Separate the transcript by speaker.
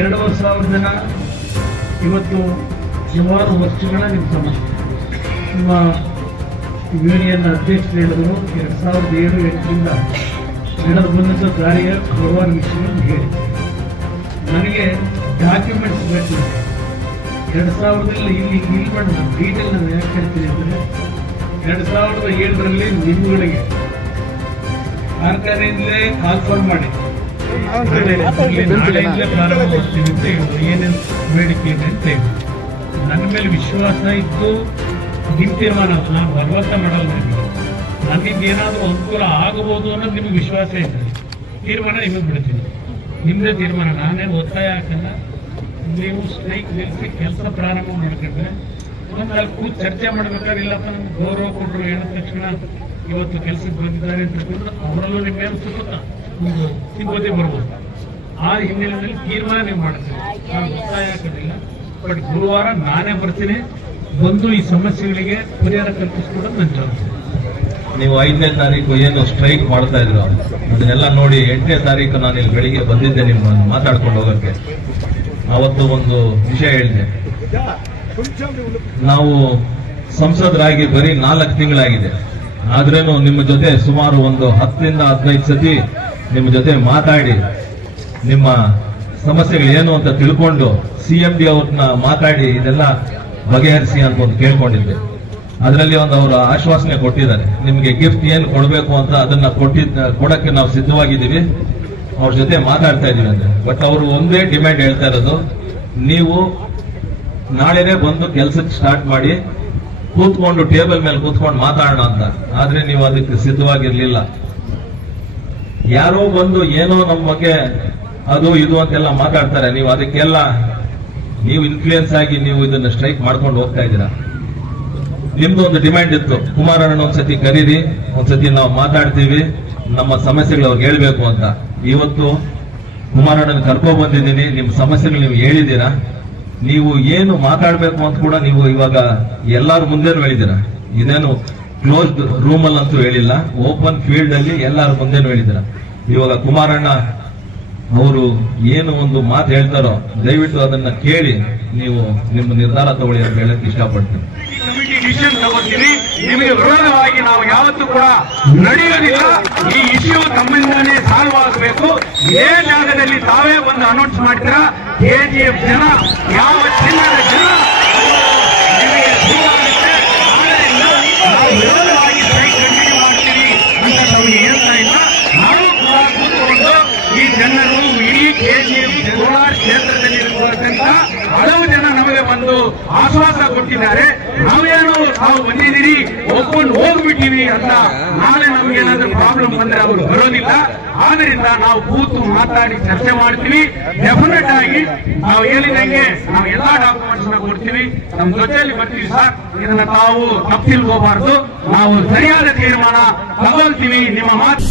Speaker 1: ಎರಡೂವರೆ ಸಾವಿರ ಜನ ಇವತ್ತು ಸುಮಾರು ವರ್ಷಗಳ ನಿಮ್ಮ ಸಮಸ್ಯೆ ನಿಮ್ಮ ಯೂನಿಯನ್ ಅಧ್ಯಕ್ಷರು ಹೇಳಿದ್ರು, ಎರಡು ಸಾವಿರದ ಏಳು ಎಂಟರಿಂದ ನಡೆದು ಬಂದಂಥ ದಾರಿಯ ಹಲವಾರು ವಿಷಯಗಳನ್ನು ಹೇಳಿ. ನನಗೆ ಡಾಕ್ಯುಮೆಂಟ್ಸ್ ಬೇಕು. ಎರಡು ಸಾವಿರದಲ್ಲಿ ಇಲ್ಲಿ ಇಲ್ಲಿ ಮಾಡಿದ ಡೀಟೇಲ್ ನಾನು ಯಾಕೆ ಹೇಳ್ತೀನಿ ಅಂದರೆ, ಎರಡು ಸಾವಿರದ ಏಳರಲ್ಲಿ ನಿಮ್ಮಗಳಿಗೆ ಕಾರ್ಖಾನೆಯಿಂದಲೇ ಫೋನ್ ಮಾಡಿ. ಏನೇನು ಬೇಡಿಕೆ ಇದೆ ಅಂತ ನನ್ನ ಮೇಲೆ ವಿಶ್ವಾಸ ಇತ್ತು ನಿಮ್ಮ ತೀರ್ಮಾನ ನಾನು ಭರವಸೆ ಮಾಡಲ್ಲ ನಿಮಗೆ ನನ್ನಿಂದ ಏನಾದರೂ ಅನುಕೂಲ ಆಗಬಹುದು ಅನ್ನೋದು ನಿಮಗೆ ವಿಶ್ವಾಸ ಇದೆ ತೀರ್ಮಾನ ನಿಮಗೆ ಬಿಡ್ತೀನಿ ನಿಮ್ಮದೇ ತೀರ್ಮಾನ ನಾನೇನು ಒತ್ತಾಯ ಹಾಕಲ್ಲ ನೀವು ಸ್ಟ್ರೈಕ್ ನಿಲ್ಲಿಸಿ ಕೆಲಸ ಪ್ರಾರಂಭ ಮಾಡ್ಕೊಂಡ್ರೆ ಒಂದು ಅಲ್ಲಿ ಕೂತು ಚರ್ಚೆ ಇಲ್ಲ ನಮ್ಗೆ ಗೌರವ ಕೊಟ್ಟರು ಹೇಳಿದ ತಕ್ಷಣ ಇವತ್ತು ಕೆಲಸಕ್ಕೆ ಬಂದಿದ್ದಾರೆ ಅಂತ ಅವರಲ್ಲೂ ಸ್ವಲ್ಪ ಒಂದು ಸಿಬ್ಬಂದಿ ಬರ್ಬೋದು. ಆ ಹಿನ್ನೆಲೆಯಲ್ಲಿ ತೀರ್ಮಾನ ನೀವು ಹಾಕೋದಿಲ್ಲ. ಬಟ್ ಗುರುವಾರ ನಾನೇ ಬರ್ತೀನಿ. ಬಂದು ಈ ಸಮಸ್ಯೆಗಳಿಗೆ ಪರಿಹಾರ ಕಲ್ಪಿಸ್ಕೊಡೋದು ನನ್ನ ಜವಾಬ್ದಾರಿ.
Speaker 2: ನೀವು ಐದನೇ ತಾರೀಕು ಏನು ಸ್ಟ್ರೈಕ್ ಮಾಡ್ತಾ ಇದ್ರು? ಅದನ್ನೆಲ್ಲ ನೋಡಿ ಎಂಟನೇ ತಾರೀಕು ನಾನು ಇಲ್ಲಿ ಬೆಳಿಗ್ಗೆ ಬಂದಿದ್ದೆ ನಿಮ್ಮ ಮಾತಾಡ್ಕೊಂಡು ಹೋಗಕ್ಕೆ. ಅವತ್ತು ಒಂದು ವಿಷಯ ಹೇಳಿದೆ. ನಾವು ಸಂಸದರಾಗಿ ಬರೀ ನಾಲ್ಕು ತಿಂಗಳಾಗಿದೆ. ಆದ್ರೇನು ನಿಮ್ಮ ಜೊತೆ ಸುಮಾರು ಒಂದು ಹತ್ತರಿಂದ ಹದಿನೈದು ಸತಿ ನಿಮ್ಮ ಜೊತೆ ಮಾತಾಡಿ ನಿಮ್ಮ ಸಮಸ್ಯೆಗಳು ಏನು ಅಂತ ತಿಳ್ಕೊಂಡು ಸಿ ಎಂ ಡಿ ಅವ್ರನ್ನ ಮಾತಾಡಿ ಇದೆಲ್ಲ ಬಗೆಹರಿಸಿ ಅಂತ ಒಂದು ಕೇಳ್ಕೊಂಡಿದ್ದೆ. ಅದರಲ್ಲಿ ಒಂದು ಅವರು ಆಶ್ವಾಸನೆ ಕೊಟ್ಟಿದ್ದಾರೆ. ನಿಮಗೆ ಗಿಫ್ಟ್ ಏನು ಕೊಡಬೇಕು ಅಂತ ಅದನ್ನ ಕೊಟ್ಟಿದ್ದ, ಕೊಡಕ್ಕೆ ನಾವು ಸಿದ್ಧವಾಗಿದ್ದೀವಿ. ಅವ್ರ ಜೊತೆ ಮಾತಾಡ್ತಾ ಇದೀವಿ ಅಂದ್ರೆ. ಬಟ್ ಅವರು ಒಂದೇ ಡಿಮ್ಯಾಂಡ್ ಹೇಳ್ತಾ ಇರೋದು, ನೀವು ನಾಳೆನೇ ಬಂದು ಕೆಲಸಕ್ಕೆ ಸ್ಟಾರ್ಟ್ ಮಾಡಿ ಕೂತ್ಕೊಂಡು ಟೇಬಲ್ ಮೇಲೆ ಕೂತ್ಕೊಂಡು ಮಾತಾಡೋಣ ಅಂತ. ಆದ್ರೆ ನೀವು ಅದಕ್ಕೆ ಸಿದ್ಧವಾಗಿರ್ಲಿಲ್ಲ. ಯಾರೋ ಬಂದು ಏನೋ ನಮ್ಮ ಬಗ್ಗೆ ಅದು ಇದು ಅಂತೆಲ್ಲ ಮಾತಾಡ್ತಾರೆ. ನೀವು ಅದಕ್ಕೆಲ್ಲ ನೀವು ಇನ್ಫ್ಲೂಯೆನ್ಸ್ ಆಗಿ ನೀವು ಇದನ್ನ ಸ್ಟ್ರೈಕ್ ಮಾಡ್ಕೊಂಡು ಹೋಗ್ತಾ ಇದ್ದೀರಾ? ನಿಮ್ದು ಒಂದು ಡಿಮ್ಯಾಂಡ್ ಇತ್ತು. ಕುಮಾರಣ್ಣ ಒಂದ್ಸತಿ ಕರೀರಿ, ಒಂದ್ಸತಿ ನಾವು ಮಾತಾಡ್ತೀವಿ, ನಮ್ಮ ಸಮಸ್ಯೆಗಳು ಅವ್ರಿಗೆ ಹೇಳ್ಬೇಕು ಅಂತ. ಇವತ್ತು ಕುಮಾರಣ್ಣನ ಕರ್ಕೊ ಬಂದಿದ್ದೀನಿ. ನಿಮ್ಮ ಸಮಸ್ಯೆಗಳು ನೀವು ಹೇಳಿದ್ದೀರಾ? ನೀವು ಏನು ಮಾತಾಡ್ಬೇಕು ಅಂತ ಕೂಡ ನೀವು ಇವಾಗ ಎಲ್ಲಾರ ಮುಂದೆನೂ ಹೇಳಿದ್ದೀರಾ? ಇದೇನು ಕ್ಲೋಸ್ಡ್ ರೂಮ್ ಅಂತೂ ಹೇಳಿಲ್ಲ. ಓಪನ್ ಫೀಲ್ಡ್ ಅಲ್ಲಿ ಎಲ್ಲರ ಮುಂದೆನೂ ಹೇಳಿದ್ರ ಇವಾಗ ಕುಮಾರಣ್ಣ ಅವರು ಏನು ಒಂದು ಮಾತು ಹೇಳ್ತಾರೋ ದಯವಿಟ್ಟು ಅದನ್ನ ಕೇಳಿ ನೀವು ನಿಮ್ಮ ನಿರ್ಧಾರ ತಗೊಳ್ಳಿ ಅಂತ ಹೇಳಕ್ ಇಷ್ಟಪಡ್ತೀನಿ.
Speaker 3: ನಿಮಗೆ ವಿರೋಧವಾಗಿ ನಾವು ಯಾವತ್ತೂ ಕೂಡ ನಡೆಯೋದಿಲ್ಲ ಈ ಇಶ್ಯೂ ತಮ್ಮಿಂದಾನೇ ಸಾಲ್ವ್ ಆಗಬೇಕು. ಇದೇ ಜಾಗದಲ್ಲಿ ತಾವೇ ಒಂದು ಅನೌನ್ಸ್ ಮಾಡ್ತೀರಾ? ಕೆಜಿಎಫ್ ಜನ, ಯಾವ ಚಿನ್ನದ ಜನ ಒಂದು ಆಶ್ವಾಸ ಕೊಟ್ಟಿದ್ದಾರೆ. ನಾವೇನು ನಾವು ಬಂದಿದ್ದೀರಿ, ಒಪ್ಕೊಂಡು ಹೋಗ್ಬಿಟ್ಟಿವಿ ಅಂತ ನಾಳೆ ನಮ್ಗೆ ಏನಾದ್ರೂ ಪ್ರಾಬ್ಲಮ್ ಬಂದ್ರೆ ಅವರು ಬರೋದಿಲ್ಲ. ಆದ್ರಿಂದ ನಾವು ಕೂತು ಮಾತಾಡಿ ಚರ್ಚೆ ಮಾಡ್ತೀವಿ. ಡೆಫಿನೆಟ್ ಆಗಿ ನಾವು ಹೇಳಿದಂಗೆ ನಾವು ಎಲ್ಲಾ ಡಾಕ್ಯುಮೆಂಟ್ಸ್ನ ಕೊಡ್ತೀವಿ. ನಮ್ಮ ಜೊತೆಯಲ್ಲಿ ಬರ್ತೀವಿ ಸರ್. ಇದನ್ನ ತಾವು ತಪ್ಪಿಲ್ಕೋಬಾರ್ದು ನಾವು ಸರಿಯಾದ ತೀರ್ಮಾನ ತಗೊಳ್ತೀವಿ. ನಿಮ್ಮ ಮಾತು